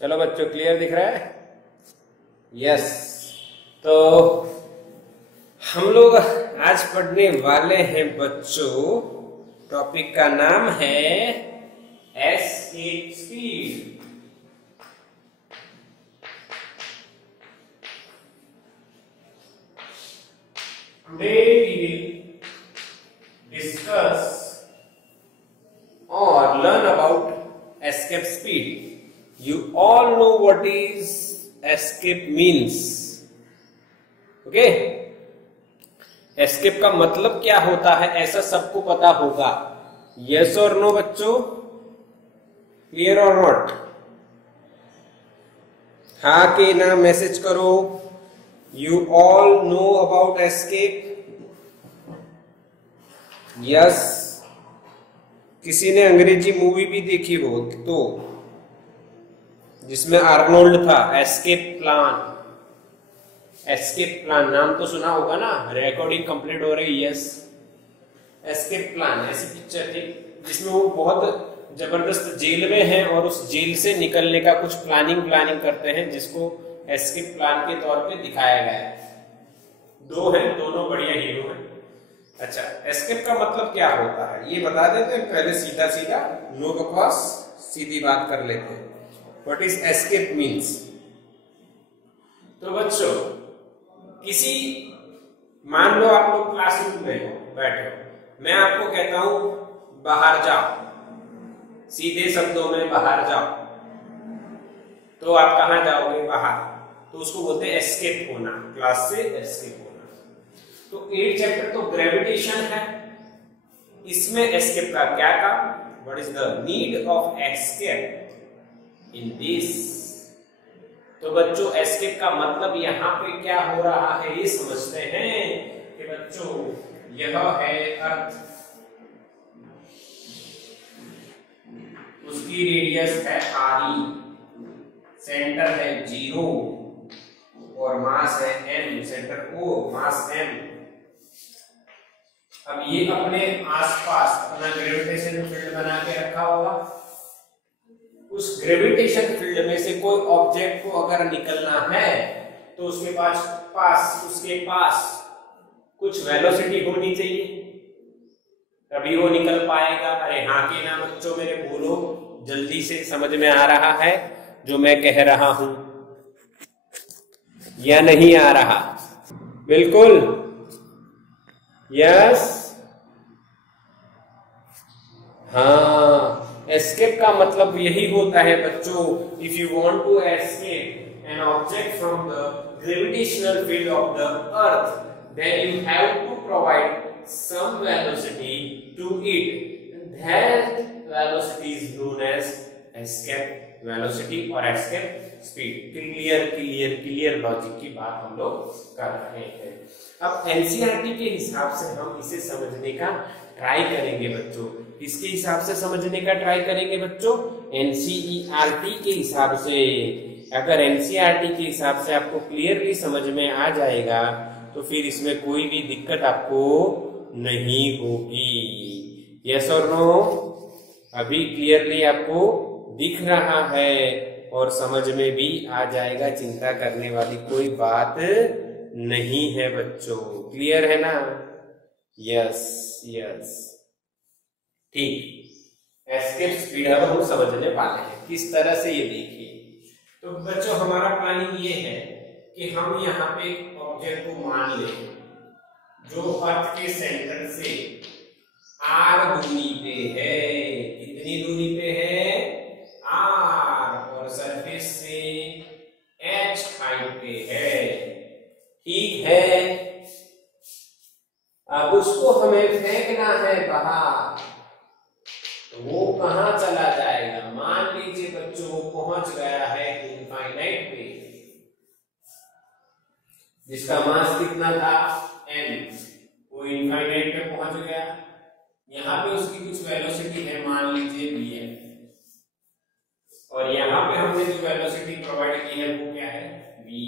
चलो बच्चों, क्लियर दिख रहा है? यस। तो हम लोग आज पढ़ने वाले हैं बच्चों, टॉपिक का नाम है escape speed. Today we will discuss or learn about escape speed. You all know what is escape means. Okay? Escape का मतलब क्या होता है ऐसा सबको पता होगा। Yes or no बच्चों? Clear or not? हाँ कि ना मैसेज करो। You all know about escape? Yes. किसी ने अंग्रेजी मूवी भी देखी हो तो, जिसमें आर्नोल्ड था, एस्केप प्लान। एस्केप प्लान नाम तो सुना होगा ना? रिकॉर्डिंग कंप्लीट हो रही। यस, एस्केप प्लान ऐसी पिक्चर थी जिसमें वो बहुत जबरदस्त जेल में है और उस जेल से निकलने का कुछ प्लानिंग करते हैं, जिसको एस्केप प्लान के तौर पे दिखाया गया है। दो हैं, दोनों बढ़िया हीरो हैं। अच्छा, एस्केप का मतलब क्या होता है ये बता देते हैं पहले, सीधा नो बकवास, सीधी बात कर लेते हैं। What is escape means? तो बच्चों, किसी, मान लो आप लोग क्लासरूम में हो, बैठे हो, मैं आपको कहता हूं बाहर जाओ, सीधे शब्दों में बाहर जाओ, तो आप कहां जाओगे? बाहर। तो उसको बोलते हैं एस्केप होना, क्लास से एस्केप होना। तो 8 चैप्टर तो ग्रेविटेशन है, इसमें एस्केप का क्या काम? What is the need of escape in this? तो बच्चों, एस्केप का मतलब यहाँ पे क्या हो रहा है ये समझते हैं कि बच्चों, यह है अर्थ, उसकी रेडियस है आरी, सेंटर है 0 और मास है m, सेंटर O, मास m। अब ये अपने आसपास अपना ग्रेविटेशन फील्ड बना के रखा होगा। उस ग्रेविटेशन फील्ड में से कोई ऑब्जेक्ट को अगर निकलना है तो उसके पास कुछ वेलोसिटी होनी चाहिए, तभी वो निकल पाएगा। अरे हाँ कि ना बच्चों मेरे? बोलो, जल्दी से, समझ में आ रहा है जो मैं कह रहा हूं या नहीं आ रहा? बिल्कुल, यस। हाँ, एस्केप का मतलब यही होता है बच्चों, if you want to escape an object from the gravitational field of the earth, then you have to provide some velocity to it. That velocity is known as escape velocity और escape speed। Clear logic की बात हम लोग कर रहे हैं। अब NCERT के हिसाब से हम इसे समझने का ट्राई करेंगे बच्चों। किसके हिसाब से समझने का ट्राई करेंगे बच्चों? एनसीईआरटी के हिसाब से। अगर एनसीईआरटी के हिसाब से आपको क्लियरली समझ में आ जाएगा तो फिर इसमें कोई भी दिक्कत आपको नहीं होगी। यस और नो? अभी क्लियरली आपको दिख रहा है और समझ में भी आ जाएगा, चिंता करने वाली कोई बात नहीं है बच्चों। क्लियर है ना? यस। ठीक, एस्केप स्पीड अब हम समझने वाले हैं किस तरह से, ये देखिए। तो बच्चों, हमारा प्लानिंग ये है कि हम यहाँ पे ऑब्जेक्ट को मान लें जो अर्थ के सेंटर से r दूरी पे है। कितनी दूरी पे है? r। और सरफेस से h हाइट पे है। ठीक है, अब उसको हमें फेंकना है बाहर, तो वो कहां चला जाएगा? मान लीजिए बच्चों वो पहुंच गया है इनफाइनाइट पे, जिसका मास कितना था? m। वो इनफाइनाइट पे पहुंच गया। यहाँ पे उसकी कुछ वेलोसिटी है, मान लीजिए vf, और यहाँ पे हमने जो वेलोसिटी प्रोवाइड की है वो क्या है? vi।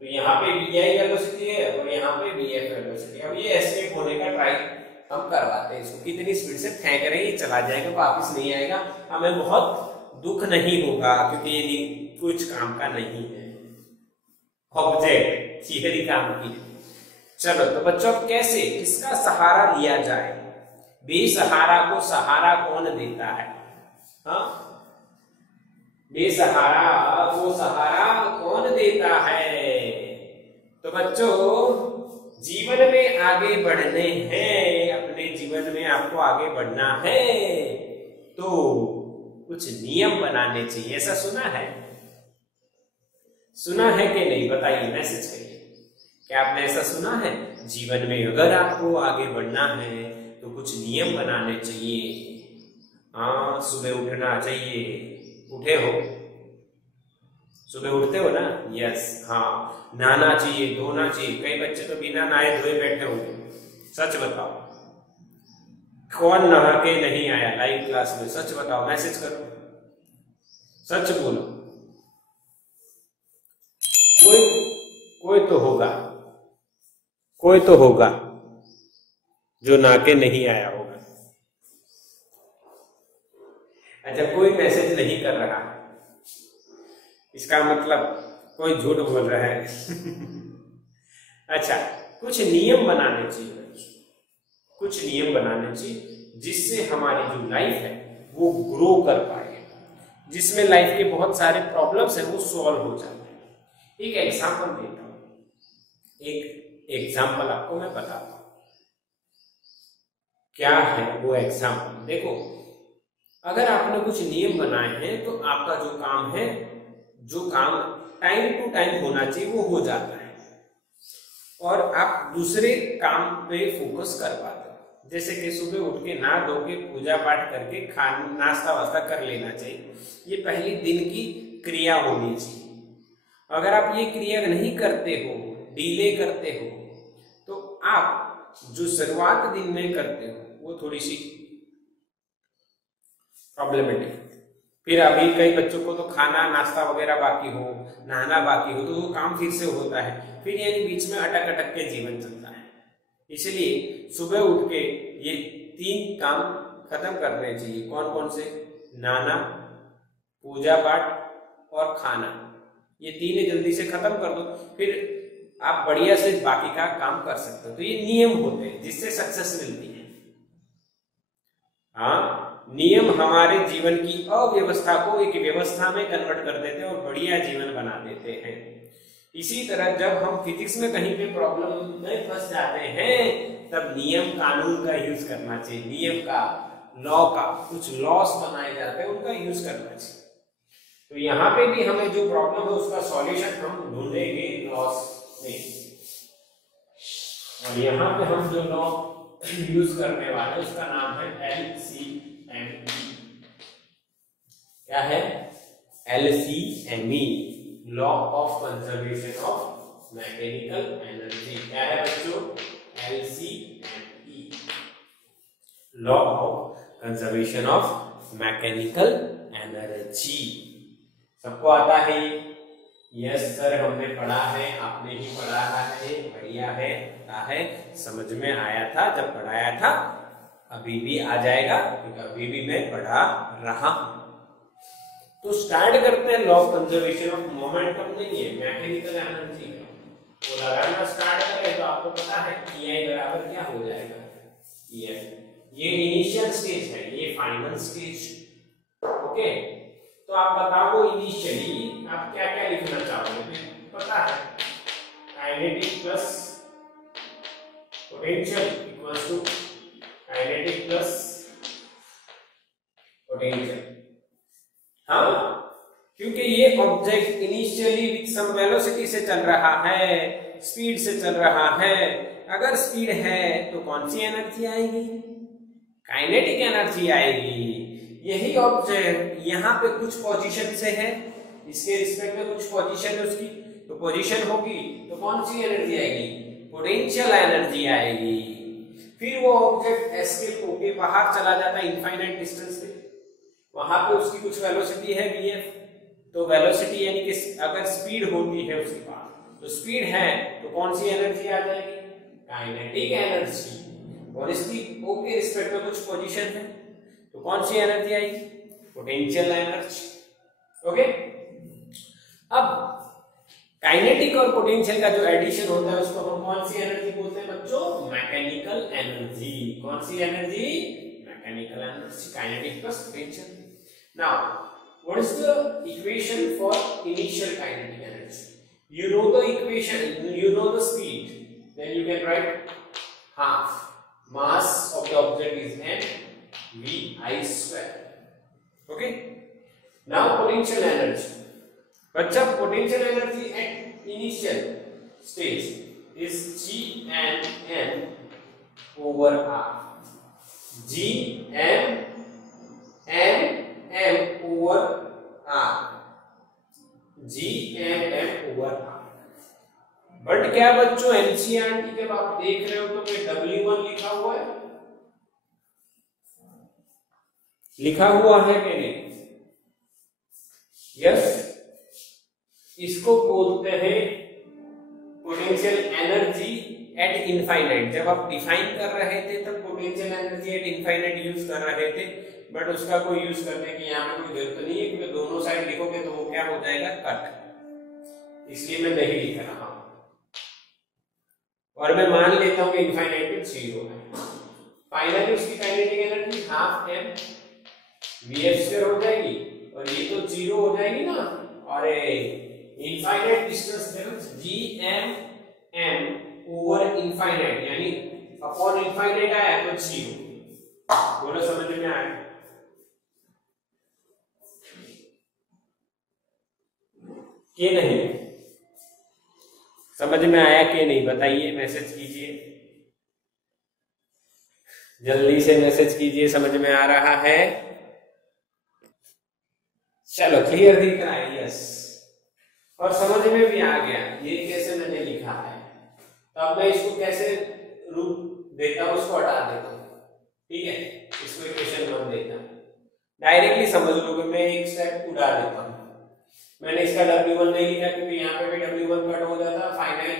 तो यहाँ पे vi वेलोसिटी है और यहाँ पे vf वेलोसिटी। अब ये एस्केप होने का ट्राई हम करवाते हैं इसको। कितनी स्पीड से फेंक रहे हैं, ये चला जाएगा, वापस नहीं आएगा, हमें बहुत दुख नहीं होगा, क्योंकि ये कुछ काम का नहीं है, ऑब्जेक्ट थियरी काम की है। चलो तो बच्चों कैसे किसका सहारा लिया जाए? बेसहारा को सहारा कौन देता है? हाँ, बेसहारा को सहारा कौन देता है? तो बच्चों जीवन में आगे बढ़ने हैं, अपने जीवन में आपको आगे बढ़ना है तो कुछ नियम बनाने चाहिए। ऐसा सुना है? सुना है कि नहीं बताइए, मैसेज करिए। क्या आपने ऐसा सुना है? जीवन में अगर आपको आगे बढ़ना है तो कुछ नियम बनाने चाहिए। हाँ, सुबह उठना चाहिए। उठे हो? सुबह उठते हो ना? यस। हाँ, नहाना चाहिए, धोना चाहिए। कई बच्चे तो बिना नहाए धोए बैठे होंगे। सच बताओ, कौन नहा के नहीं आया लाइव क्लास में? सच बताओ, मैसेज करो, सच बोलो। कोई तो होगा, कोई तो होगा जो नहा के नहीं आया होगा। अच्छा, कोई मैसेज नहीं कर रहा, इसका मतलब कोई झूठ बोल रहा है। अच्छा, कुछ नियम बनाने चाहिए, कुछ नियम बनाने चाहिए जिससे हमारी जो लाइफ है वो ग्रो कर पाए, जिसमें लाइफ के बहुत सारे प्रॉब्लम्स हैं वो सॉल्व हो जाते हैं। एक एग्जांपल देता हूं, एक एग्जांपल आपको मैं बताता हूं। क्या है वो एग्जांपल? देखो, अगर आपने कुछ नियम बनाए हैं तो आपका जो काम है, जो काम टाइम टू टाइम होना चाहिए वो हो जाता है और आप दूसरे काम पे फोकस कर पाते हो। जैसे कि सुबह उठ के नहा धो के पूजा पाठ करके नाश्ता वास्ता कर लेना चाहिए, ये पहली दिन की क्रिया होनी चाहिए। अगर आप ये क्रिया नहीं करते हो, डिले करते हो, तो आप जो शुरुआत दिन में करते हो वो थोड़ी सी प्रॉब्लमेटिक। फिर अभी कई बच्चों को तो खाना नाश्ता वगैरह बाकी हो, नहाना बाकी हो, तो वो काम फिर से होता है, फिर यानी बीच में अटक अटक के जीवन चलता है। इसलिए सुबह उठ के ये 3 काम खत्म करने चाहिए। कौन कौन से? नहाना, पूजा पाठ और खाना। ये 3 जल्दी से खत्म कर दो, फिर आप बढ़िया से बाकी का काम कर सकते हो। तो ये नियम होते हैं जिससे सक्सेस मिलती है। हाँ, नियम हमारे जीवन की अव्यवस्था को एक व्यवस्था में कन्वर्ट कर देते हैं और बढ़िया जीवन बना देते हैं। इसी तरह जब हम फिजिक्स में कहीं पे प्रॉब्लम में फंस जाते हैं तब नियम कानून का यूज करना चाहिए। नियम का, लॉ का, कुछ लॉस बनाए जाते हैं उनका यूज करना चाहिए। तो यहाँ पे भी हमें जो प्रॉब्लम है उसका सॉल्यूशन हम ढूंढेंगे लॉस में। और यहाँ पे हम जो लॉ यूज करने वाले उसका नाम है LCME। क्या है? LCME, law of conservation of mechanical energy. क्या है बच्चों? LCME, law of conservation of mechanical energy. सबको आता है? यस सर, हमने पढ़ा है, आपने ही पढ़ा है, बढ़िया है, आता है, समझ में आया था जब पढ़ाया था, अभी भी आ जाएगा क्योंकि अभी भी मैं पढ़ा रहा हूं। तो स्टार्ट करते हैं law of conservation of momentum. नहीं है, मैकेनिकल एनर्जी वो लगाना स्टार्ट करें तो आपको पता है E बराबर क्या हो जाएगा? ये इनिशियल स्टेज है, ये फाइनल स्टेज। ओके, तो आप बताओ इनिशियली आप क्या क्या लिखना चाहोगे? पता है, kinetic plus potential equals to kinetic plus potential. हाँ, क्योंकि ये object initially with some velocity से चल रहा है, स्पीड से चल रहा है। अगर स्पीड है तो कौन सी एनर्जी आएगी? काइनेटिक एनर्जी आएगी। यही ऑब्जेक्ट यहाँ पे कुछ पोजीशन से है, इसके रिस्पेक्ट में कुछ पोजीशन है उसकी, तो पोजीशन होगी तो कौन सी एनर्जी आएगी? पोटेंशियल एनर्जी आएगी। फिर वो ऑब्जेक्ट एस्केप होके बाहर चला जाता है इनफाइनाइट डिस्टेंस पे, वहां पे उसकी कुछ वेलोसिटी है vf। तो वेलोसिटी यानी कि अगर स्पीड होती है उसके पास, तो स्पीड है तो कौन सी एनर्जी आ जाएगी? Kinetic energy. और इसकी o के रिस्पेक्ट में कुछ पोजीशन है तो कौन सी एनर्जी आएगी? Potential energy. ओके, अब काइनेटिक और पोटेंशियल का जो एडिशन होता है उसको हम कौन सी एनर्जी बोलते हैं बच्चों? Mechanical energy. कौन सी energy? Mechanical energy, kinetic plus potential. Now what is the equation for initial kinetic energy? You know the equation, you know the speed, then you can write half mass of the object is mv/i square. Okay, now potential energy. बच्चा potential energy at initial stage is Gmn over r. Gmm over r. Gmm over r. But क्या बच्चों NCERT जब आप देख रहे हो तो क्या W1 लिखा हुआ है? लिखा हुआ है कि नहीं? यस, इसको बोलते हैं पोटेंशियल एनर्जी एट इनफाइनाइट। जब आप डिफाइन कर रहे थे तब potential energy at infinite use कर रहे थे, बट उसका कोई यूज करने की यहाँ पे कोई जरूरत नहीं है, क्योंकि दोनों साइड लिखोगे तो वो क्या हो जाएगा? कट। इसलिए मैं नहीं लिख रहा हूं, और मैं मान लेता हूं कि इनफाइनाइट पे 0 है। फाइनली उसकी kinetic energy half m vf² हो जाएगी, और ये तो 0 हो जाएगी ना। और infinite distance levels Gmm over infinite, यानी अपॉन इनफाइनाइट आया तो 0। बोलो समझ में आया? कि नहीं? समझ में आया कि नहीं? बताइए, मैसेज कीजिए, जल्दी से मैसेज कीजिए। समझ में आ रहा है? चलो, क्लियर दिख रहा है? यस, और समझ में भी आ गया ये कैसे मैंने लिखा है। तो अब मैं इसको कैसे रूप देता हूं, उसको हटा देता हूं। ठीक है, इसको इक्वेशन 1 देता हूं, डायरेक्टली समझ लोगे। मैं एक स्टेप उड़ा देता हूं। मैंने इसका W1 नहीं लिखा क्योंकि यहाँ पे भी W1 कट हो जाता। फाइनल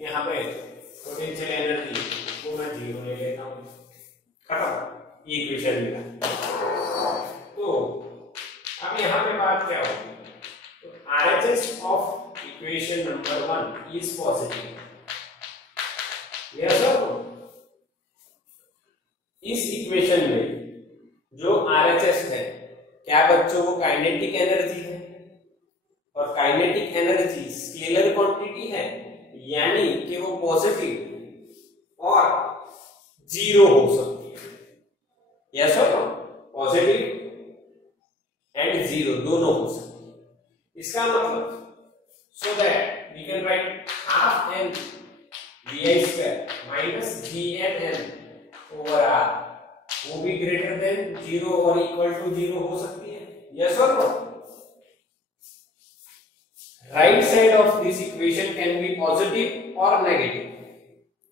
यहाँ पे पोटेंशियल एनर्जी को मैं 0 ले लेता हूँ, खत्म, इक्वेशन लिखा। तो अब यहाँ पे बात क्या होगी? तो RHS of equation number 1 is positive. Yes और नो? इस इक्वेशन में जो RHS है, क्या बच्चों वो काइनेटिक एनर्जी है, और काइनेटिक एनर्जी स्केलर क्वांटिटी है, यानी कि वो पॉजिटिव और 0 हो सकती है। यस और नो? पॉजिटिव एंड 0 दोनों हो सकती है। इसका मतलब so that we can write half m vi² minus Gmn over r, वो भी ग्रेटर देन 0 और इक्वल टू 0 हो सकती है। यस और no? Right side of this equation can be positive or negative.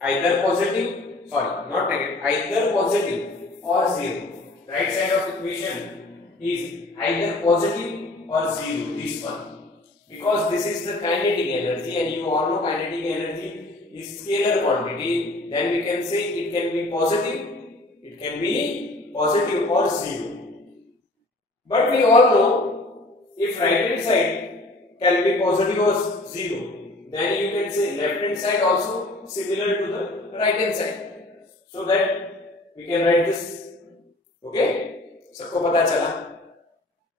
Either positive, sorry, not negative, either positive or 0. Right side of equation is either positive or 0, this one. Because this is the kinetic energy, and you all know kinetic energy is scalar quantity, then we can say it can be positive or 0. But we all know if right hand side can be positive or 0, then you can say left hand side also similar to the right hand side, so that we can write this. Okay, सबको पता चला?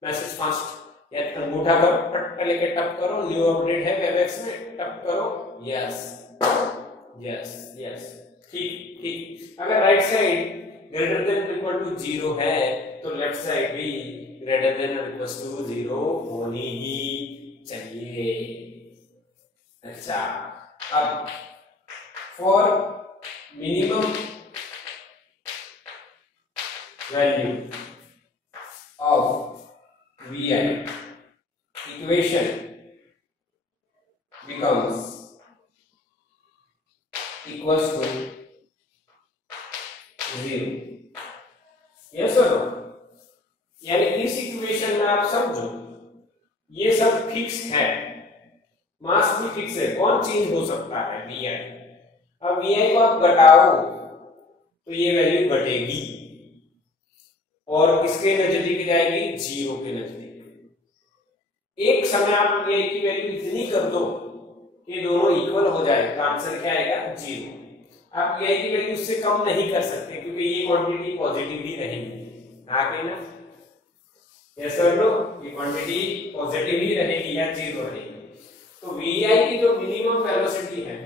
Message fast, या अंगूठा करो, टक लेके टप करो, new update है वेबएक्स में, टप करो। यस यस यस, ठीक ठीक। अगर right side greater than equal to 0 है तो लेफ्ट साइड भी ग्रेटर देन इक्वल टू 0 होनी ही चाहिए। अच्छा, अब for minimum value of Vi, equation becomes equals to 0. Yes or no? यानी इस इक्वेशन में आप समझो ये सब फिक्स है, मास भी फिक्स है, कौन चेंज हो सकता है? Vi। अब Vi को आप घटाओ तो ये वैल्यू घटेगी, और किसके नजदीक जाएगी, 0 के नजदीक। एक समय आप वी आई की वैल्यू इतनी कर दो कि दोनों इक्वल हो जाए तो आंसर क्या आएगा, 0। आप वी आई की वैल्यू उससे कम नहीं कर सकते क्योंकि ये क्वांटिटी पॉजिटिव ही रहेगी, आगे ना, यस और नो, ये क्वांटिटी पॉजिटिव ही रहेगी या 0 रहेगी। तो वी आई की जो मिनिमम वेलोसिटी है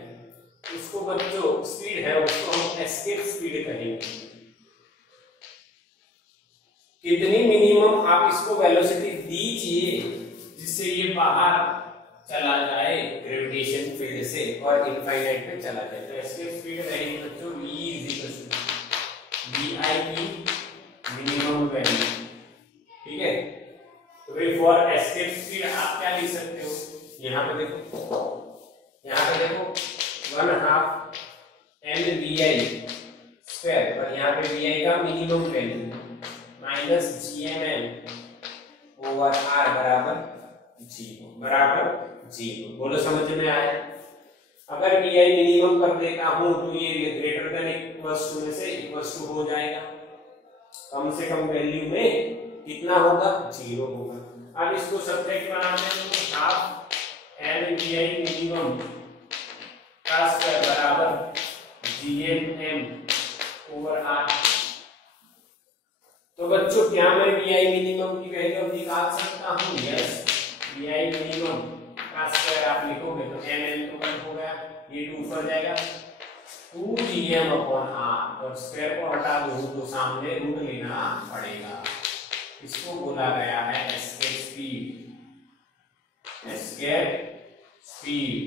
उसको बच्चों, स्पीड है उसको हम एस्केप स्पीड कहेंगे। कितनी मिनिमम आप इसको वेलोसिटी दीजिए जिससे ये बाहर चला जाए ग्रेविटेशन फील्ड से और इनफाइनाइट पे चला जाए। तो एस्केप स्पीड रहेगी बच्चों v vi की मिनिमम वैल्यू, ठीक है। तो भाई फॉर एस्केप स्पीड आप क्या लिख सकते हो, यहाँ पे देखो 1/2 mvi स्क्वायर, और यहाँ पे vi का minimum value minus gmn over r बराबर 0। बोलो समझ में आया। अगर vi मिनिमम कर देता हूं तो ये ग्रेटर देन इक्वल्स टू में से इक्वल्स टू हो जाएगा, कम से कम वैल्यू में कितना होगा, 0 होगा। अब इसको सब्ट्रैक्ट बनाते हैं तो हाफ mvi मिनिमम का स्क्वायर बराबर gmn ओवर r। तो बच्चों क्या मैं vi मिनिमम की वैल्यू निकाल सकता हूं, यस। vi मिनिमम का स्क्वायर आप लिखोगे तो mn तो कट हो गया, ये 2 ऊपर जाएगा 2gm अपॉन r, और स्क्वायर को हटा दूं तो सामने रूट लेना पड़ेगा। इसको बोला गया है एस्केप स्पीड, एस्केप स्पीड।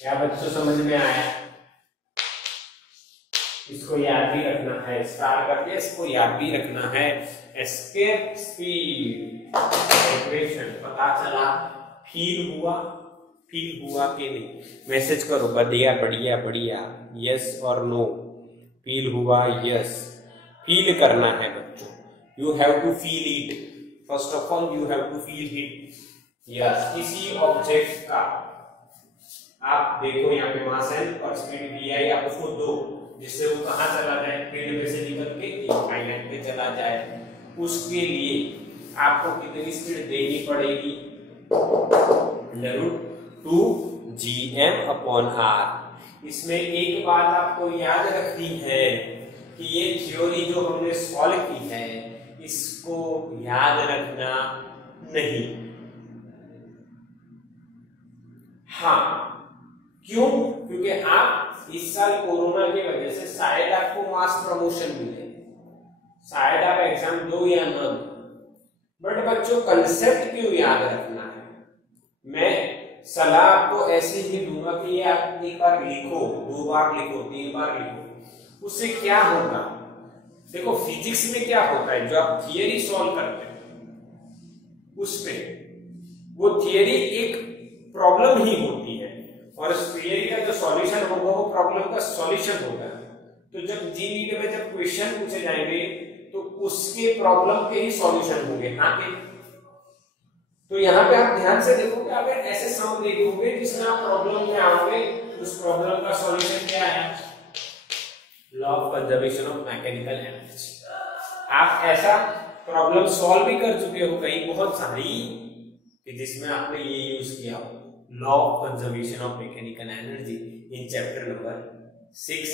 क्या बच्चों समझ में आया? इसको याद भी रखना है, स्टार करके इसको याद भी रखना है। एस्केप स्पीड इक्वेशन पता चला, फील हुआ कि नहीं, मैसेज करो बढ़िया बढ़िया बढ़िया, यस और नो। फील हुआ, यस। फील करना है बच्चों, you have to feel it, first of all you have to feel it, yes. किसी ऑब्जेक्ट का आप देखो यहाँ पे मास है और स्पीड वी आई, आप उसको दो जिससे वो कहाँ चला जाए, फील्ड में से निकल के इनफाइनाइट पे चला जाए। उसके लिए आपको कितनी स्पीड देनी पड़ेगी, √2gm/r। इसमें एक बात आपको याद रखनी है कि ये थ्योरी जो हमने सॉल्व की है इसको याद रखना नहीं। हाँ, क्यों? क्योंकि आप इस साल कोरोना की वजह से शायद आपको मास प्रमोशन मिले, शायद आप एग्जाम दो या न दो, बट बच्चों कंसेप्ट क्यों याद रखना है। मैं सलाह आपको ऐसे ही दूंगा कि ये आप एक बार लिखो, 2 बार लिखो, 3 बार लिखो, उससे क्या होगा। देखो फिजिक्स में क्या होता है, जो आप थियरी सॉल्व करते हैं उसमें वो थियरी एक प्रॉब्लम ही होती है और उस थियरी का जो सॉल्यूशन होगा वो प्रॉब्लम का सॉल्यूशन होगा। तो जब जीके में जब क्वेश्चन पूछे जाएंगे तो उसके प्रॉब्लम के ही सॉल्यूशन होंगे, हाँ के। तो यहाँ पे आप ध्यान से देखोगे, अगर ऐसे सम देखोगे जिसमें आप प्रॉब्लम में आओगे, उस प्रॉब्लम का सॉल्यूशन क्या है, law of conservation of mechanical energy. आप ऐसा प्रॉब्लम सॉल्व भी कर चुके हो कई बहुत सारी कि जिसमें आपने ये यूज किया हो, law of conservation of mechanical energy in chapter number 6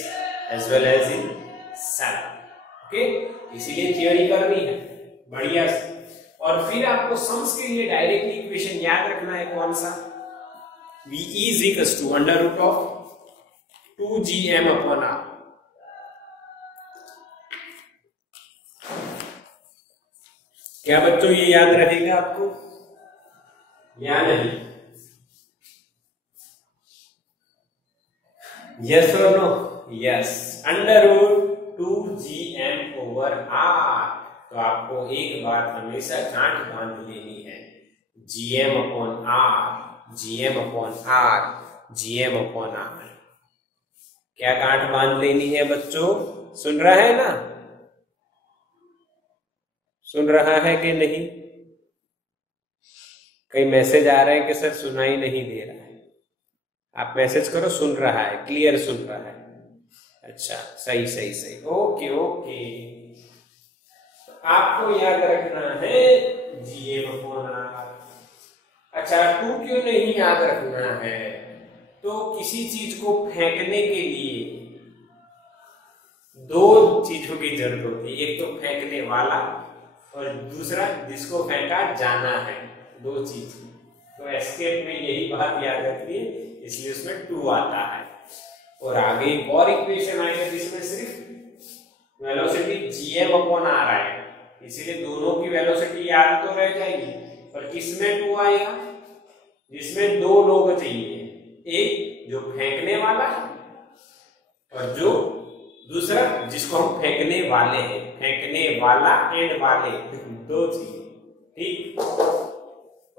as well as in 7। Okay, इसीलिए थियरी करनी है बढ़िया से। और फिर आपको सम्स के लिए डायरेक्टली इक्वेशन याद रखना है, कौन सा, V is equals to √2gm/r। क्या बच्चों ये याद रहेगा आपको या नहीं? यस और नो? Yes, √2gm/r। तो आपको एक बात हमेशा गांठ बांध लेनी है, gm/r। क्या गांठ बांध लेनी है बच्चों? सुन रहा है ना? सुन रहा है कि नहीं? कई मैसेज आ रहे हैं कि सर सुनाई नहीं दे रहा है। आप मैसेज करो सुन रहा है, क्लियर सुन रहा है। अच्छा, सही सही सही, ओके ओके। आपको याद रखना है gm/r। अच्छा 2 क्यों नहीं याद रखना है? तो किसी चीज को फेंकने के लिए दो चीजों की जरूरत होती है, एक तो फेंकने वाला और दूसरा जिसको फेंका जाना है, दो चीज। तो एस्केप में यही बात याद रखिए, इसलिए उसमें 2 आता है। और आगे एक और इक्वेशन आएगा जिसमें सिर्फ वेलोसिटी gm/r आएगा, इसीलिए दोनों की वेलोसिटी याद तो रह जाएगी, पर किसमें 2 आएगा? जिसमें 2 लोग चाहिए, एक जो फेंकने वाला है और जो दूसरा जिसको हम फेंकने वाले हैं, फेंकने वाला एंड वाले, दो चीजें। ठीक,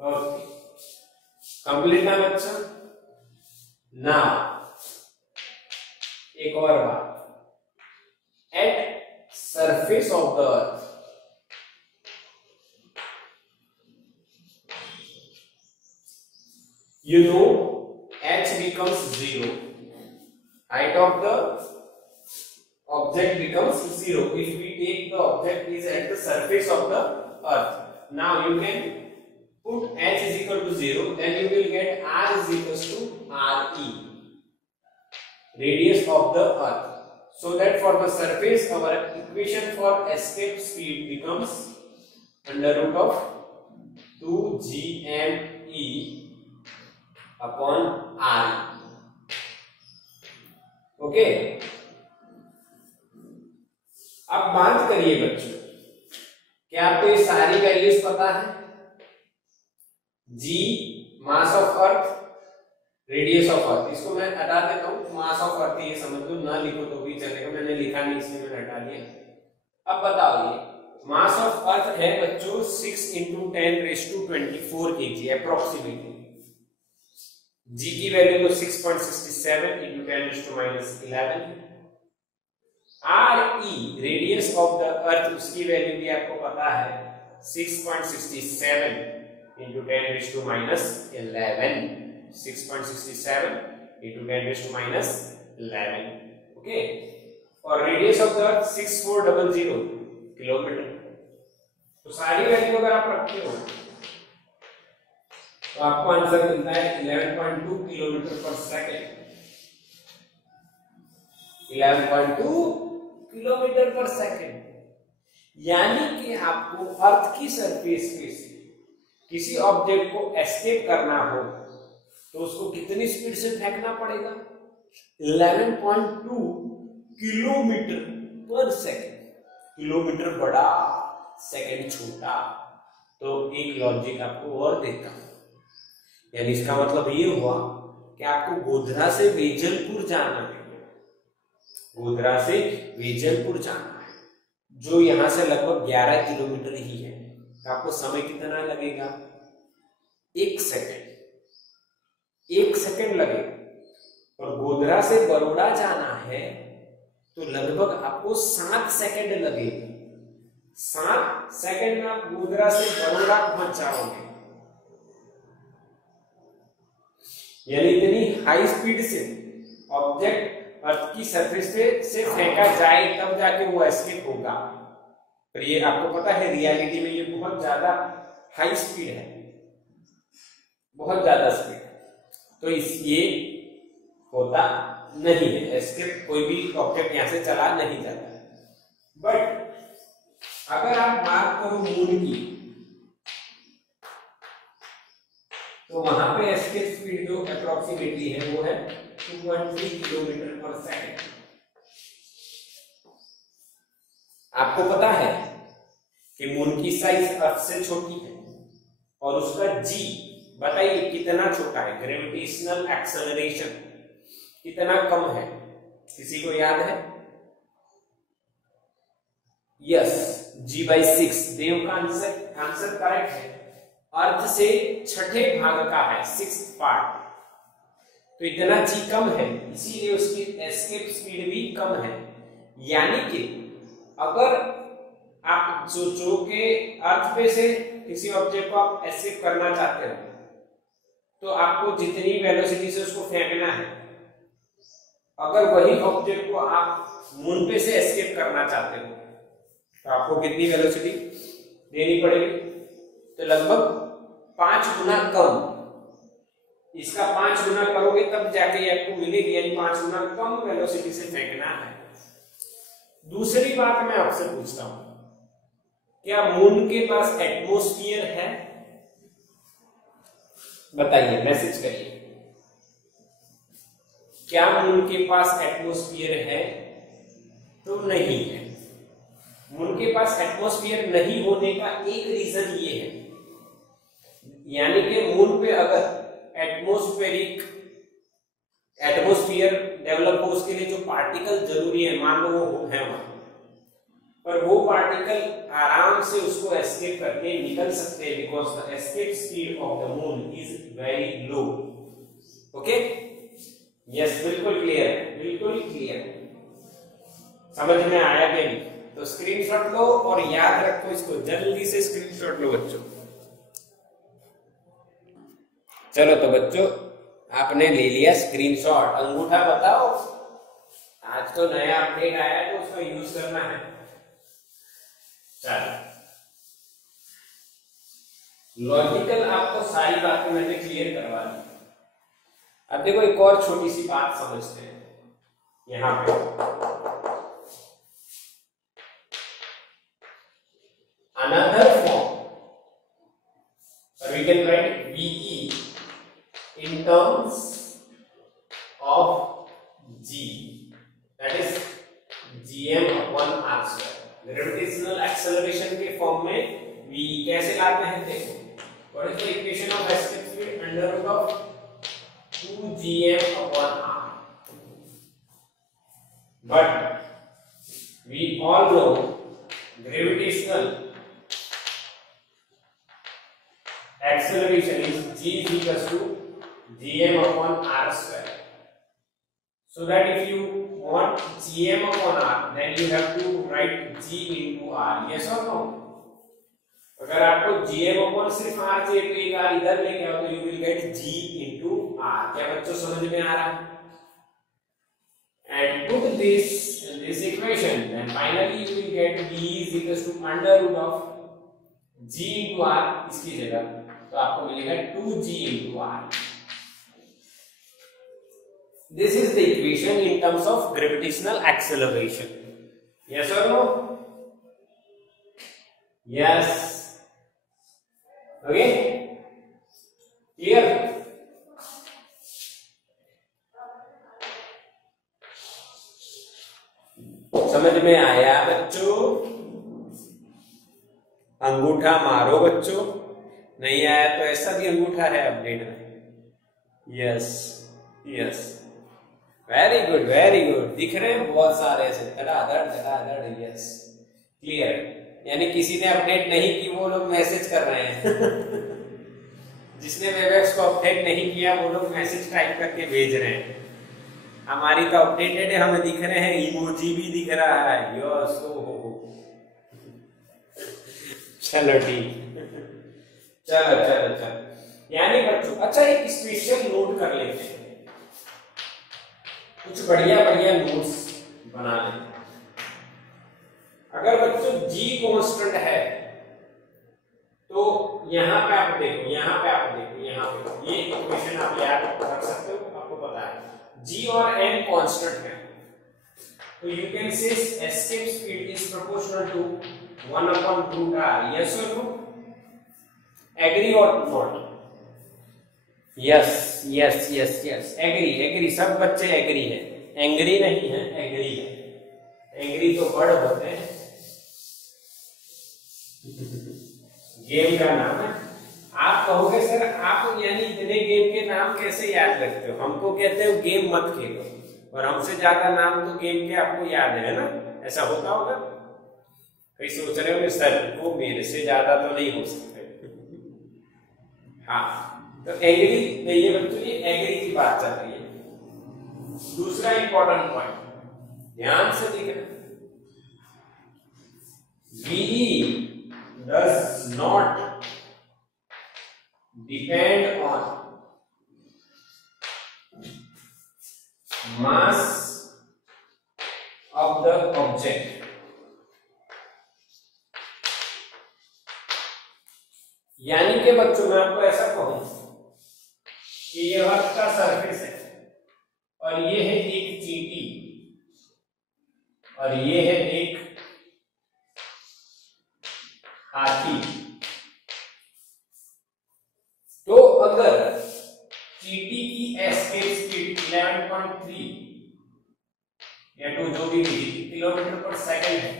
ओके, कंप्लीट है बच्चा ना। एक और बात, at surface of the earth you know h becomes 0, height of the object becomes 0 if we take the object is at the surface of the earth. Now you can put h is equal to 0, then you will get r is equals to re, radius of the earth. So that for the surface our equation for escape speed becomes under root of 2gme upon r। Okay, अब बात करिए बच्चों, क्या आपको ये सारी values पता है? g mass of earth, radius of earth, इसको मैं हटा देता हूं, मास ऑफ अर्थ ये समझ लो, ना लिखो तो भी चलेगा, मैंने लिखा नहीं इसलिए मैंने हटा दिया। अब बताओ, ये मास ऑफ अर्थ है बच्चों 6 × 10⁻24 kg अप्रोक्सीमेटली। g की वैल्यू तो 6.67 × 10⁻11। re रेडियस ऑफ द अर्थ, उसकी वैल्यू भी आपको पता है 6.67 × 10⁻11, 6.67 × 10⁻11, ओके। और radius of the earth 6400 kilometre. तो सारी वैल्यू अगर आप रखते हो तो आपको आंसर मिलता है 11.2 किलोमीटर पर सेकेंड, 11.2 किलोमीटर पर सेकेंड। यानी कि आपको अर्थ की सरफेस पे से किसी ऑब्जेक्ट को एस्केप करना हो तो उसको कितनी स्पीड से फेंकना पड़ेगा? 11.2 किलोमीटर पर सेकेंड। किलोमीटर बड़ा, सेकेंड छोटा। तो एक लॉजिक आपको और देता हूं, यानी इसका मतलब ये हुआ कि आपको गोधरा से वेजलपुर जाना है, गोधरा से वेजलपुर जाना है, जो यहां से लगभग 11 किलोमीटर ही है। तो आपको समय कितना लगेगा? 1 सेकेंड, 1 सेकेंड लगेगा। और गोधरा से बड़ौदा जाना है तो लगभग आपको 7 सेकेंड लगेगा। 7 सेकेंड में आप गोधरा से बड़ौदा पहुंच जाओगे। यानी इतनी हाई स्पीड से ऑब्जेक्ट अर्थ की सरफेस से फेंका जाए तब जाके वो एस्केप होगा। पर ये आपको पता है रियलिटी में ये बहुत ज्यादा हाई स्पीड है, बहुत ज्यादा स्पीड। तो ये होता नहीं है एस्केप, कोई भी ऑब्जेक्ट यहां से चला नहीं जाता है। बट अगर आप बात करो मून की, तो वहां पे एस्केप स्पीड जो अप्रोक्सीमेटली है वो है 2.3 किलोमीटर पर सेकेंड। आपको पता है कि मून की साइज अर्थ से छोटी है और उसका जी बताइए कितना छोटा है? ग्रेविटेशनल एक्सेलरेशन कितना कम है, किसी को याद है? Yes, g/6। देव का आंसर करेक्ट है। अर्थ से छठे भाग का है, 6th पार्ट। तो इतना जी कम है, इसीलिए उसकी एस्केप स्पीड भी कम है। यानी कि अगर आप सोचो कि अर्थ पे से किसी ऑब्जेक्ट को आप एस्केप करना चाहते हो तो आपको जितनी वेलोसिटी से उसको फेंकना है, अगर वही ऑब्जेक्ट को आप मून पे से एस्केप करना चाहते हो तो तो आपको कितनी वेलोसिटी देनी पड़ेगी? तो लगभग 5 गुना कम, इसका 5 गुना करोगे तब जाके ये आपको मिलेगी, यानी 5 गुना कम वेलोसिटी से फेंकना है। दूसरी बात मैं आपसे पूछता हूं, क्या मून के पास एटमॉस्फेयर है? बताइए, मैसेज करिए। क्या मून के पास एटमॉस्फेयर है? तो नहीं है। मून के पास एटमॉस्फेयर नहीं होने का एक रीजन ये है, यानी कि मून पे अगर एटमॉस्फेयर डेवलप हो, उसके लिए जो पार्टिकल जरूरी है, मान लो वो है वहां पर, वो पार्टिकल आराम से उसको एस्केप करके निकल सकते हैं, because the escape speed of the moon is very low. Okay, yes, बिल्कुल क्लियर है, बिल्कुल क्लियर। समझ में आया कि नहीं? तो स्क्रीनशॉट लो और याद रखो इसको, जल्दी से स्क्रीनशॉट लो बच्चों। चलो तो बच्चों, आपने ले लिया स्क्रीनशॉट, अंगूठा बताओ। आज तो नया अपडेट आया है तो उसका यूज करना है। चलो, लॉजिकल आपको सारी बातें मैंने क्लियर करवा दी। अब देखो एक और छोटी सी बात समझते हैं यहां पे। Another form, we can write VE in terms of G, that is gm upon r square। Gravitational acceleration के फॉर्म में VE कैसे लाते हैं? देखो, what is the equation of escape speed? Under root of 2gm upon r। But we all know gravitational acceleration is g is equals to gm upon r square, so that if you want gm upon r, then you have to write g into r, yes or no? अगर आपको gm upon सिर्फ r चाहिए तो एक r इधर लेके आओ तो you will get g into r। क्या बच्चों समझ में आ रहा है? And put this in this equation, then finally you will get v is equals to under root of g into r, इसकी जगह तो आपको मिलेगा 2g into r। This is the equation in terms of gravitational acceleration. Yes or no? Yes. Okay? Clear? समझ में आया बच्चों? अंगूठा मारो बच्चों, नहीं आया तो ऐसा भी अंगूठा है अपडेट में। Yes yes, very good very good, दिख रहे हैं बहुत सारे ऐसे धड़ाधड़। Yes, clear. यानी किसी ने अपडेट नहीं की, वो लोग मैसेज कर रहे हैं जिसने वेबएक्स को अपडेट नहीं किया वो लोग मैसेज टाइप करके भेज रहे हैं। हमारी तो अपडेटेड है, हमें दिख रहे हैं, इमोजी भी दिख रहा है। यस, चलो ठीक, चलो। यानी बच्चों, अच्छा एक स्पेशल नोट कर लेते हैं, कुछ बढ़िया नोट्स बना लेते हैं। अगर बच्चों g कांस्टेंट है तो यहाँ पे आप देखो, यहाँ पे ये इक्वेशन आप याद रख सकते हो, आपको पता है g और n कांस्टेंट है, तो you can say escape speed is proportional to 1/√r। Yes और नो? एग्री और नॉट? Yes, agree. सब बच्चे एग्री है, एंग्री नहीं है, एग्री है। एंग्री तो वर्ड होते हैं, गेम का नाम है। आप कहोगे सर आप यानी इतने गेम के नाम कैसे याद रखते हो? हमको कहते हो गेम मत खेलो, और हमसे ज्यादा नाम तो गेम के आपको याद है ना? ऐसा होता होगा। कई सोच रहे होंगे सर वो मेरे से ज्यादा तो नहीं हो सकते। हाँ, तो एग्री नहीं है बच्चों, ये एग्री की बात चल रही है। दूसरा इंपॉर्टेंट पॉइंट ध्यान से देखना, VE does not depend on mass of the object, यानी कि बच्चों मैं आपको ऐसा कहूं कि ये अर्थ का सरफेस है और ये है एक चींटी और ये है एक हाथी। तो अगर चींटी की एस्केप स्पीड 11.3 या 2 जो भी किलोमीटर पर सेकंड है,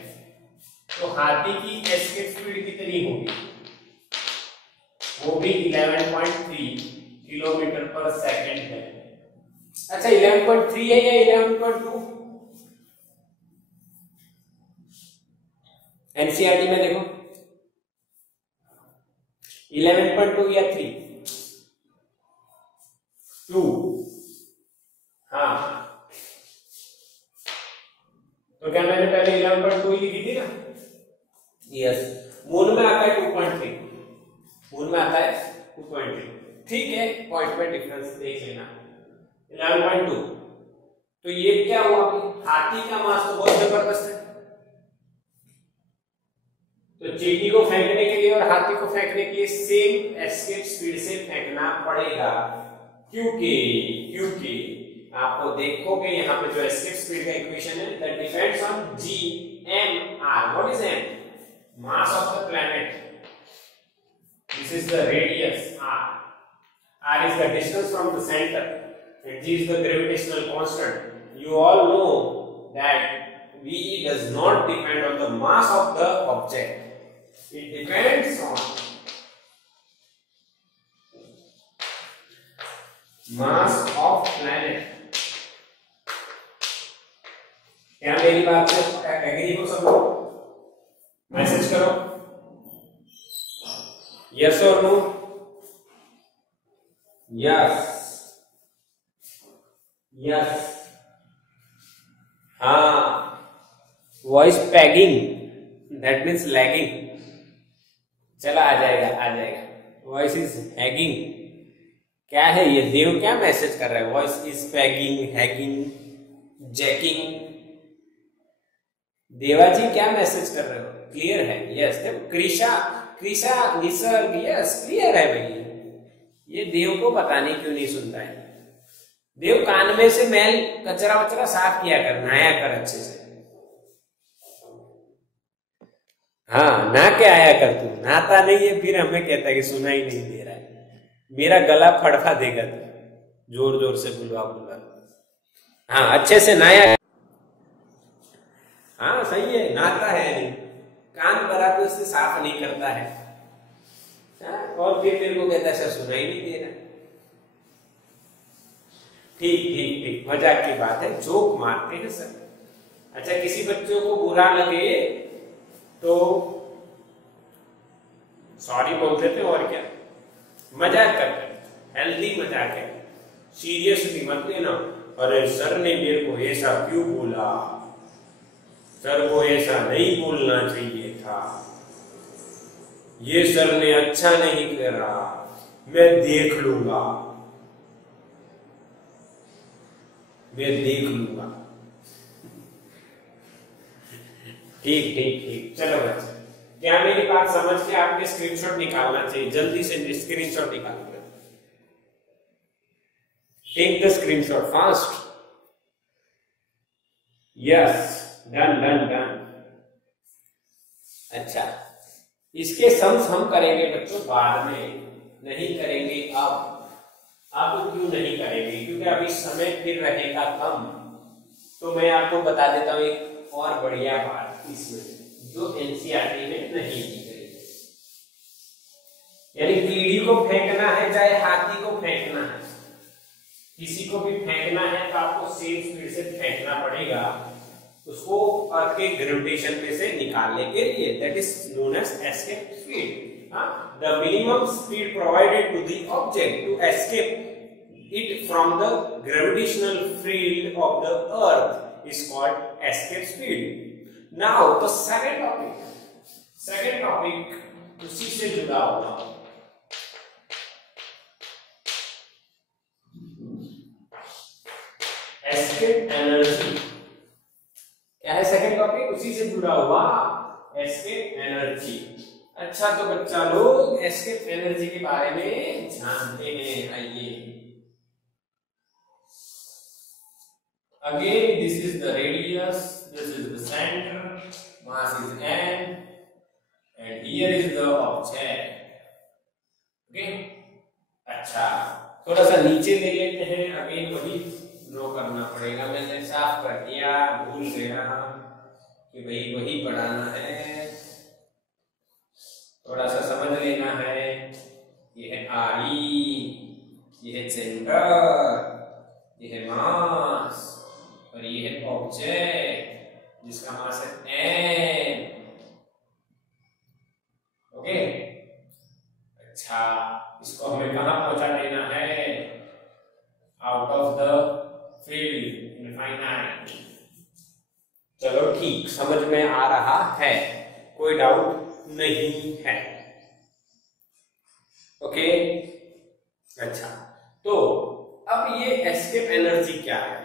तो हाथी की एस्केप स्पीड कितनी होगी? वो भी 11.3 किलोमीटर पर सेकंड है। अच्छा 11.3 है या 11.2? एनसीईआरटी में देखो 11.2 या 3? 2। हाँ तो क्या मैंने पहले 11.2 लिखी थी ना? यस। मूल में आता है 2.3, मूल में आता है 2.3। ठीक है, पॉइंट में डिफरेंस देख लेना। 11.2 तो ये क्या हुआ? हाथी का मास तो बहुत जबरदस्त है, तो चींटी को फेंकने के लिए और हाथी को फेंकने के लिए सेम एस्केप स्पीड से फेंकना पड़ेगा, क्योंकि आपको देखोगे यहाँ पे जो एस्केप स्पीड का इक्वेशन है that depends on g m r। What is m? Mass of the planet. This is the radius r is the distance from the center and g is the gravitational constant. You all know that v does not depend on the mass of the object, it depends on mass of planet। क्या मेरी बात से agree हो सब लोग? Message करो yes और no. Yes yes. हाँ, voice paging that means lagging. चला आ जाएगा। Voice is hanging. क्या है ये? देव क्या मैसेज कर रहा है? Voice is paging, hanging, jacking. Devaji क्या मैसेज कर रहे हो? क्लियर है? यस। देखो कृषा निसर्ग, यस क्लियर है भाई। ये देव को पता नहीं क्यों नहीं सुनता है। देव कान में से मैल कचरा वचरा साफ किया कर, नहाया कर अच्छे से। हाँ नहा के आया कर तू। नहाता नहीं है फिर हमें कहता है कि सुना ही नहीं दे रहा है। मेरा गला फड़फा देगा तू, जोर जोर से बुलवा। हाँ अच्छे से नहाया। हाँ सही है, नहाता है नहीं, कान भरा के उससे साफ नहीं करता है। और फिर मेरे को कहता है सुना ही नहीं दे रहा। ठीक मजाक की बात है, जोक मारते हैं सर। अच्छा किसी बच्चों को बुरा लगे तो सॉरी बोल देते और क्या, मजाक करते हैं, हेल्दी मजाक है, सीरियसली मत लेना। अरे सर ने मेरे को ऐसा क्यों बोला, सर को ऐसा नहीं बोलना चाहिए था, ये सर ने अच्छा नहीं करा, मैं देख लूंगा। ठीक चलो बच्चे, क्या मेरी बात समझ के आपके स्क्रीनशॉट निकालना चाहिए, जल्दी से स्क्रीनशॉट निकालिए। Take the screenshot fast. Yes done. अच्छा इसके सम्स हम करेंगे बच्चों बाद में, नहीं करेंगे अब क्यों नहीं करेंगे? क्योंकि अभी समय फिर रहेगा कम। तो मैं आपको बता देता हूं एक और बढ़िया बात इसमें जो एनसीईआरटी में नहीं दी गई, यानी कीड़ी को फेंकना है चाहे हाथी को फेंकना है, किसी को भी फेंकना है तो आपको सेम स्पीड से फेंकना पड़ेगा उसको अर्थ के ग्रेविटेशन में से निकालने के लिए। That is known as escape speed. The minimum speed provided to the object to escape it from the gravitational field of the earth is called escape speed. Now the second topic उसी से जुड़ा होगा। Escape energy क्या है? Second topic उसी से जुड़ा हुआ, एस्केप एनर्जी। अच्छा तो बच्चा लोग एस्केप एनर्जी के बारे में जानते हैं। आइए, again this is the radius, this is the centre, mass is m and here is the object. Okay, अच्छा थोड़ा सा नीचे ले लेते हैं। अगेन वही ड्रॉ करना पड़ेगा, मैंने साफ कर दिया, भूल गया कि भाई वही पढ़ाना है, थोड़ा सा समझ लेना है। ये है आई, ये है सेंटर, ये है मास और ये है ऑब्जेक्ट जिसका मास है m। ओके, अच्छा इसको हमें कहां पहुंचा देना है? Out of the field infinite. चलो ठीक, समझ में आ रहा है, कोई डाउट नहीं है। ओके, अच्छा तो अब ये एस्केप एनर्जी क्या है?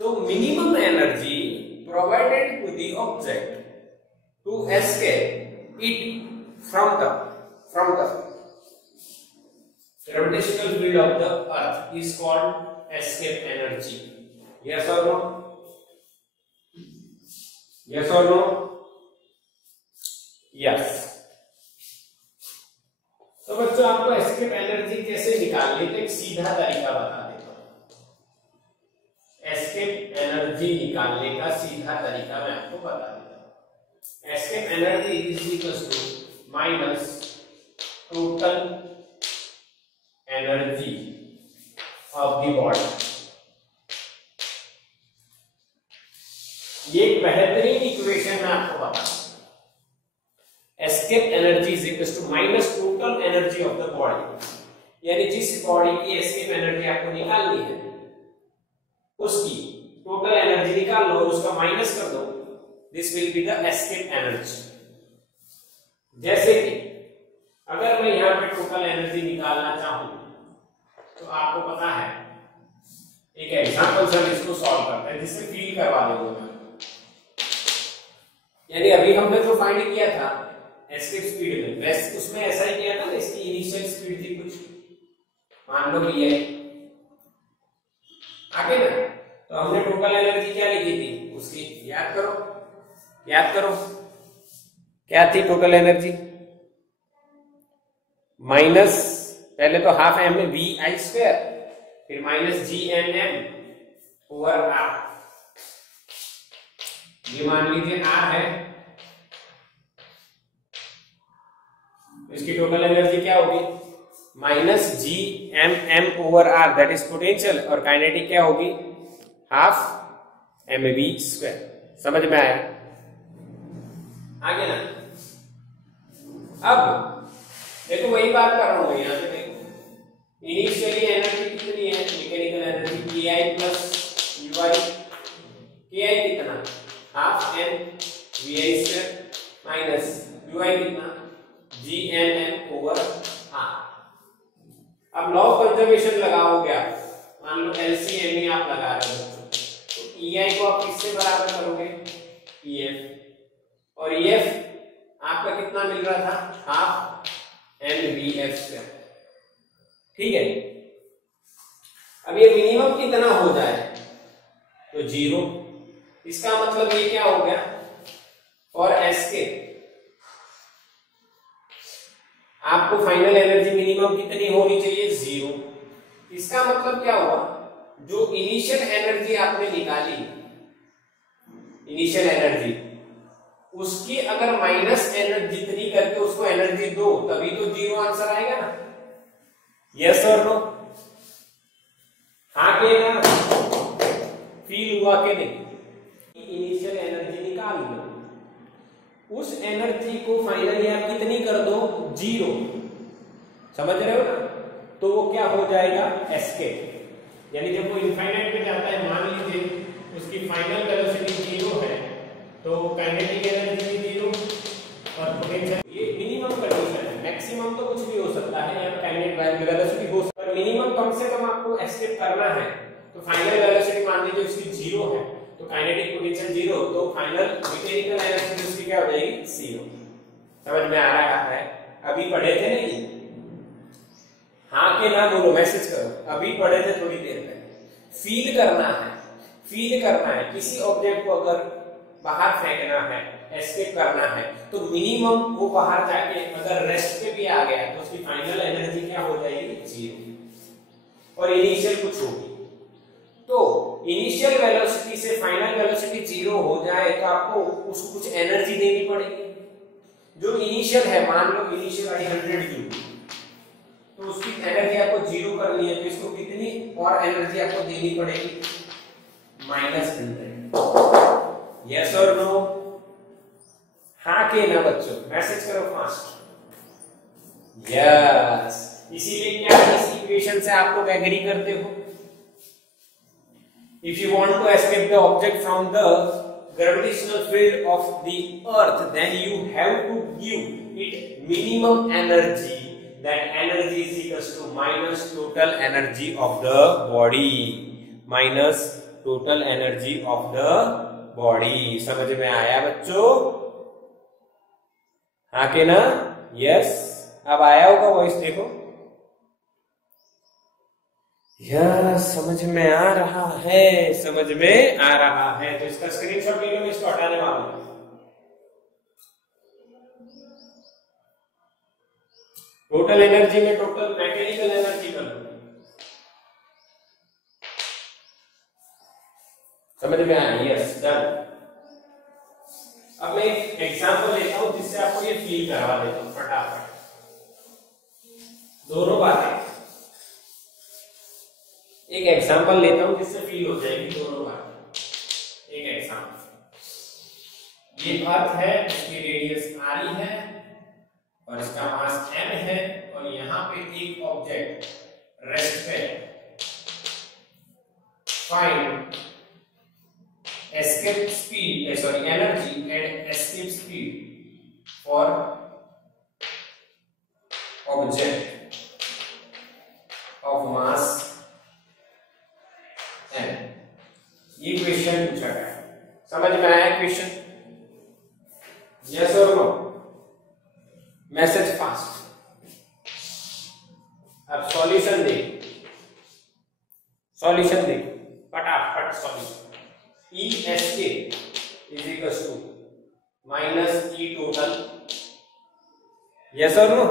तो minimum energy provided to the object to escape it from the gravitational field of the earth is called escape energy. Yes or no? Yes or no? Yes. तो बच्चों आपको एस्केप एनर्जी कैसे निकालनी है, तो एक सीधा तरीका बता देता हूं। एस्केप एनर्जी निकालने का सीधा तरीका मैं आपको बता देता हूं। Escape energy is equal to minus total energy of the body. ये एक बेहतरीन इक्वेशन मैं आपको बता दूं। Escape energy is equal to minus total energy of the body, यानी जिस बॉडी की एस्केप एनर्जी आपको निकालनी है उसकी टोटल एनर्जी निकाल लो, उसका माइनस कर दो, this will be the escape energy. जैसे कि अगर मैं यहां पे टोटल एनर्जी निकालना चाहूं तो आपको पता है, एक एग्जांपल से इसको सॉल्व करते हैं जिससे फील करवा देंगे मैं। यानी अभी हमने जो फाइंड किया था एस्केप स्पीड में, वैसे उसमें ऐसा ही किया था ना, इसकी इनिशियल स्पीड थी कुछ, मान लो कि ये आगे ना, तो हमने टोटल एनर्जी क्या लिखी थी उसकी, याद करो क्या थी टोटल एनर्जी? माइनस पहले तो half M v i square, फिर minus G M M over r. ये मान लीजिए आर है, इसकी टोटल एनर्जी क्या होगी? Minus G M M over R, that is potential, और काइनेटिक क्या होगी? Half M V square. समझ में आया? आगे ना, अब देखो वही बात कर रहा हूं यहां पे, देखो इनिशियली एनर्जी कितनी है? मैकेनिकल एनर्जी के आई plus you I. K i कितना? Half M v i square minus U i कितना? G M M over r. अब लॉ ऑफ कंजर्वेशन लगाओगे आप, मान लो एलसीएम ही आप लगा रहे हो, तो ई आई को आप किससे बराबर करोगे? ई एफ, और ई एफ आपका कितना मिल रहा था? Half M V F square. ठीक है, अब ये मिनिमम कितना हो जाए तो 0। इसका मतलब ये क्या हो गया? फॉर एस्केप आपको फाइनल एनर्जी मिनिमम कितनी होनी चाहिए? 0। इसका मतलब क्या हुआ? जो इनिशियल एनर्जी आपने निकाली, इनिशियल एनर्जी, उसकी अगर माइनस एनर्जी जितनी करके उसको एनर्जी दो, तभी तो 0 आंसर आएगा ना। यस और नो? हाँ के ना? फील हुआ के नहीं? इनिशियल एनर्जी निकाल लो, उस एनर्जी को फाइनली आप कितनी कर दो? 0। समझ रहे हो ना? तो वो क्या हो जाएगा? एस्केप। यानी जब वो इनफाइनाइट में जाता है, मान लीजिए उसकी फाइनल वेलोसिटी 0 है, तो काइनेटिक एनर्जी भी 0 और पोटेंशियल, ये मिनिमम कंडीशन है। मैक्सिमम तो कुछ भी हो सकता है, या काइनेटिक वेलोसिटी हो सकता है, मिनिमम कम से कम आपको एस्केप करना है। तो फाइनल वेलोसिटी मान लीजिए उसकी 0 है, तो काइनेटिक पोटेंशियल 0, तो फाइनल मैकेनिकल एनर्जी उसकी क्या हो जाएगी? 0। समझ में आ रहा है? अभी पढ़े थे नहीं? हाँ के ना बोलो, मैसेज करो। अभी पढ़े थे थोड़ी देर पहले। फील करना है, फील करना है। किसी ऑब्जेक्ट को अगर बाहर फेंकना है, एस्केप करना है, तो मिनिमम वो बाहर जाके अगर रेस्ट पे भी आ गया तो उसकी फाइनल एनर्जी क्या हो जाएगी? 0। और इनिशियल कुछ होगी। तो इनिशियल वेलोसिटी से फाइनल वेलोसिटी 0 हो जाए तो आपको उसको कुछ एनर्जी देनी पड़ेगी। जो इनिशियल है, मान लो इनिशियल आई 100 जूल, तो उसकी एनर्जी आपको 0 करनी है, तो इसको कितनी और एनर्जी आपको देनी पड़ेगी? -100। यस और नो? हाँ के ना बच्चों, मैसेज करो फास्ट। यस। इसीलिए क्या इस इक्वेशन से आप लोग एग्री करते हो? If you want to escape the object from the gravitational field of the earth, then you have to give it minimum energy. That energy is equals to minus total energy of the body, minus total energy of the body. समझ में आया बच्चों? हाँ के ना? Yes. अब आया होगा वॉइस, देखो। यस, समझ में आ रहा है, समझ में आ रहा है। तो इसका स्क्रीनशॉट ले लो, मैं इसको हटाने वाला हूं। टोटल एनर्जी में टोटल मैकेनिकल एनर्जी कर लो। समझ में आया? Yes, done. अब मैं एक एग्जांपल लेता हूं जिससे आपको ये फील करवा देता हूं फटाफट। दोनों बातें, एक एग्जांपल लेता हूं जिससे फील हो जाएगी दोनों बातें। एक एग्जांपल, ये अर्थ है, इसकी रेडियस r है और इसका मास m है, और यहां पे एक ऑब्जेक्ट रेस्ट पे है। Find escape speed, energy and escape speed for object of mass m। ये क्वेश्चन पूछा गया, समझ में आया क्वेश्चन? यस और नो? Message fast. अब सॉल्यूशन देख, सॉल्यूशन देख फटाफट। Solution E escape is equals to minus E total। Yes और नो?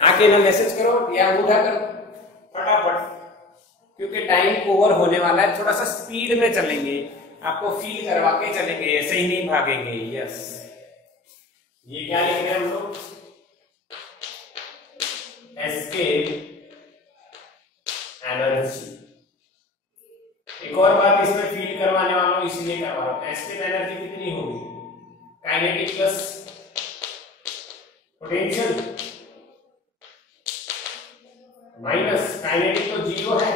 हाँ के ना मैसेज करो या अंगूठा करो फटाफट, क्योंकि टाइम ओवर होने वाला है। थोड़ा सा स्पीड में चलेंगे, आपको फील करवा के चलेंगे, ऐसे ही नहीं भागेंगे। यस, ये क्या लिख रहे हैं हम लोग? Escape energy. एक और बात इसमें फील करवाने वाला हूं, इसलिए करवा रहा हूं। एस्केप एनर्जी कितनी होगी? Kinetic plus potential minus kinetic तो 0 है,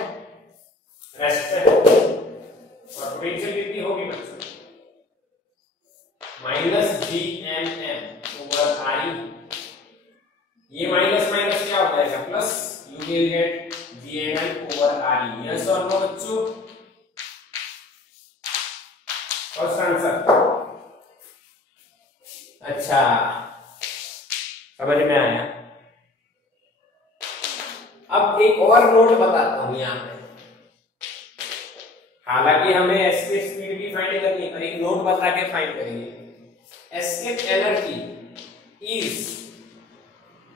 रेस्ट है, और पोटेंशियल कितनी होगी बच्चों? Minus GMM over RE। ये माइनस माइनस क्या हो जाएगा? Plus. You will get GMM over RE। Yes और नो बच्चों? First answer. अच्छा, समझ में आया? अब एक और नोट बताता हूं यहां पे। हालांकि हमें एस्केप स्पीड भी फाइंड करनी है, पर एक नोट बता के फाइंड करेंगे। Escape energy is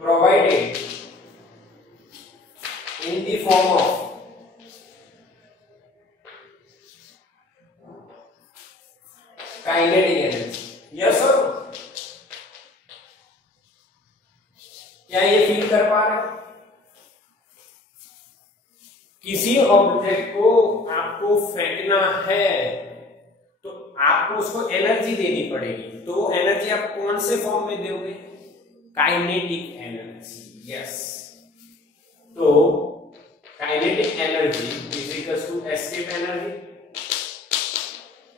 provided in the form of kinetic energy. Yes sir? क्या ये फील कर पा रहे? किसी ऑब्जेक्ट को आपको फेंकना है तो आपको उसको एनर्जी देनी पड़ेगी, तो वो एनर्जी आप कौन से फॉर्म में दोगे? Kinetic energy. यस, तो kinetic energy is equal to escape energy.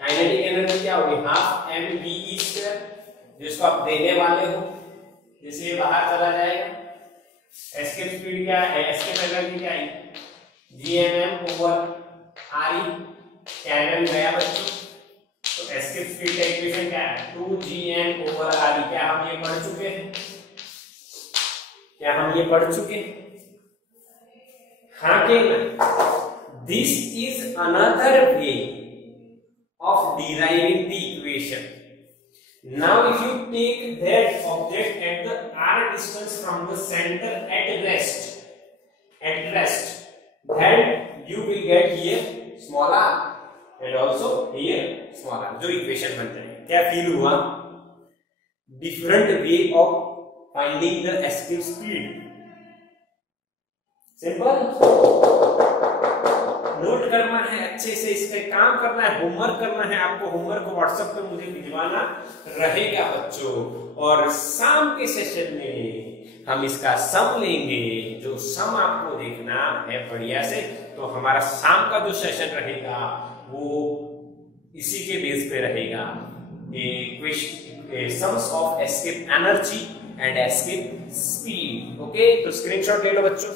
Kinetic energy क्या होगी? हाफ mv², जिसको आप देने वाले हो, जिसे बाहर चला जाएगा। एस्केप स्पीड क्या है? एस्केप एनर्जी क्या है? GMM over RE। कैनन गया बच्चों, तो एस्केप स्पीड का इक्वेशन क्या है 2gn ओवर r। क्या हम ये पढ़ चुके हैं? हाँ कि ना? This is another way of deriving the equation. Now if you take that object at the r distance from the center at rest, then you will get here small r and also here small r, जो equation बनते हैं। क्या feel हुआ? Different way of finding the escape speed. Simple. Note करना है अच्छे से, इसका काम करना है, होमवर्क करना है आपको। होमवर्क व्हाट्सएप पे मुझे भिजवाना रहेगा बच्चों। और शाम के सेशन में हम इसका सम लेंगे। जो सम आपको देखना है बढ़िया से, तो हमारा शाम का जो सेशन रहेगा वो इसी के बेस पे रहेगा। Sums of escape energy and escape speed. Okay, तो स्क्रीनशॉट ले लो बच्चों।